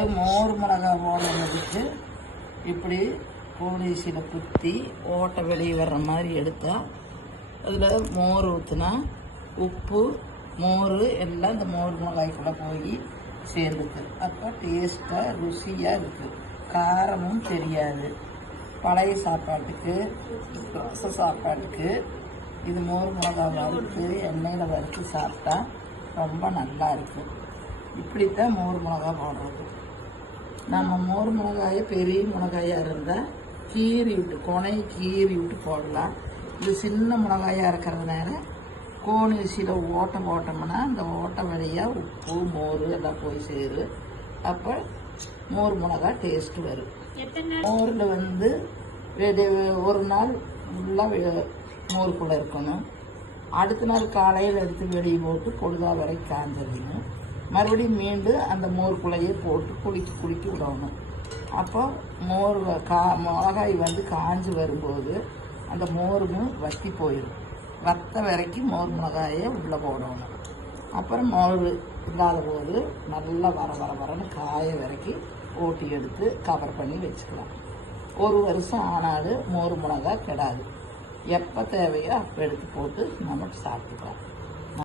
இதுக்கு மோர் மிளகா போடுறதுக்கு இப்படி கோலிசியில் குத்தி ஓட்டை வெளியே வர்ற மாதிரி எடுத்தால் அதில் மோர் ஊற்றினா உப்பு மோர் எல்லாம் இந்த மோர் மிளகாய்க்குள்ளே போய் சேர்ந்துக்கு. அப்போ டேஸ்ட்டாக ருசியாக இருக்குது, காரமும் தெரியாது. பழைய சாப்பாட்டுக்கு தோசை சாப்பாட்டுக்கு இது மோர் மிளகா வறுத்து எண்ணெயில் வறுத்து சாப்பிட்டா ரொம்ப நல்லா இருக்கும். இப்படித்தான் மோர் மிளகா போடுறது. நம்ம மோர் மிளகாயை பெரிய மிளகாயாக இருந்தால் கீறி விட்டு கீறி விட்டு போடலாம். இது சின்ன மிளகாயாக இருக்கிறதுனால கோணிசியில் ஓட்டை போட்டோம்னா அந்த ஓட்டை வழியாக உப்பு மோர் எல்லாம் போய் சேரும். அப்போ மோர் மிளகா டேஸ்ட்டு வரும். மோரில் ஒரு நாள் ஃபுல்லாக மோருக்குள்ளே இருக்கணும். அடுத்த நாள் காலையில் எடுத்து வெளியே போட்டு பொழுதா வரை காஞ்சிடணும். மறுபடியும் மீண்டும் அந்த மோருக்குள்ளையே போட்டு குளிக்க விடணும். அப்போ மிளகாய் காஞ்சி வரும்போது அந்த மோரும் வற்றி போயிடும். வத்த வரைக்கும் மோர் மிளகாயை உள்ளே போடணும். அப்புறம் மோர் இல்லாத போது நல்லா வரன்னு காய வரைக்கும் ஓட்டி எடுத்து கவர் பண்ணி வச்சுக்கலாம். 1 வருஷம் ஆனாலும் மோர் மிளகா கெடாது. எப்போ தேவையோ அப்போ எடுத்து போட்டு நம்ம சாப்பிட்டுக்கலாம்.